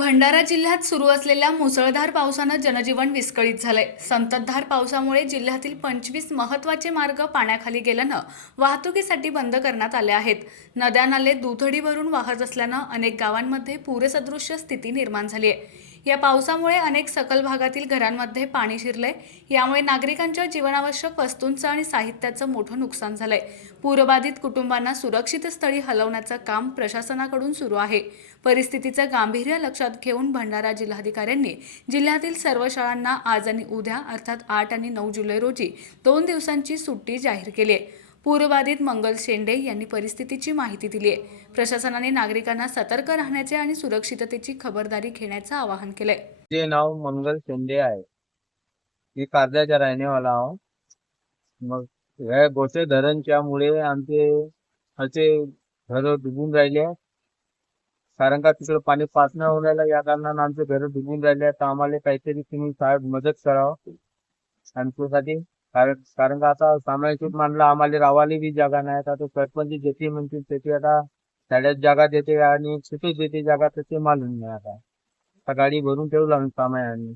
भंडारा जिल्ह्यात सुरू असलेल्या मुसळधार पावसानं जनजीवन विस्कळीत झालंय. संततधार पावसामुळे जिल्ह्यातील 25 महत्त्वाचे मार्ग पाण्याखाली गेल्यानं वाहतुकीसाठी बंद करण्यात आले आहेत. नद्या नाले दुथडी भरून वाहत असल्यानं अनेक गावांमध्ये पूरसदृश्य स्थिती निर्माण झाली आहे. या पावसामुळे अनेक सखल भागातील घरांमध्ये पाणी शिरलंय. यामुळे नागरिकांच्या जीवनावश्यक वस्तूंचं आणि साहित्याचं मोठं नुकसान झालंय. पूरबाधित कुटुंबांना सुरक्षित स्थळी हलवण्याचं काम प्रशासनाकडून सुरू आहे. परिस्थितीचं गांभीर्य लक्षात घेऊन भंडारा जिल्हाधिकाऱ्यांनी जिल्ह्यातील सर्व शाळांना आज आणि उद्या अर्थात 8 आणि 9 जुलै रोजी 2 दिवसांची सुट्टी जाहीर केली आहे. पूरबाधित मंगल शेंडे यांनी परिस्थितीची माहिती दिली आहे. प्रशासनाने नागरिकांना सतर्क राहण्याचे आणि सुरक्षिततेची खबरदारी घेण्याचं आवाहन केलंय. माझे नाव मंगल शेंडे आहे. मी कारल्याचा राहणेवाला आहो. मग या गोटे धरणच्यामुळे आमचे असे घर डुबून राहिले. कारण का तिकडे पाणी पास न होऊन राहिलं, या कारणानं आमचे घर डुबून राहिले. तर आम्हाला काहीतरी तुम्ही साहेब मदत करावं आमच्यासाठी. कारण का आता सामायिक मानला आम्हाला रावायला बी जागा नाही. आता सरपंच देते म्हणते त्याची आता शाळेत जागा देते आणि कुठे देते जागा त्याचे मालूम नाही. आता गाडी भरून ठेवला आम्ही सामायाने.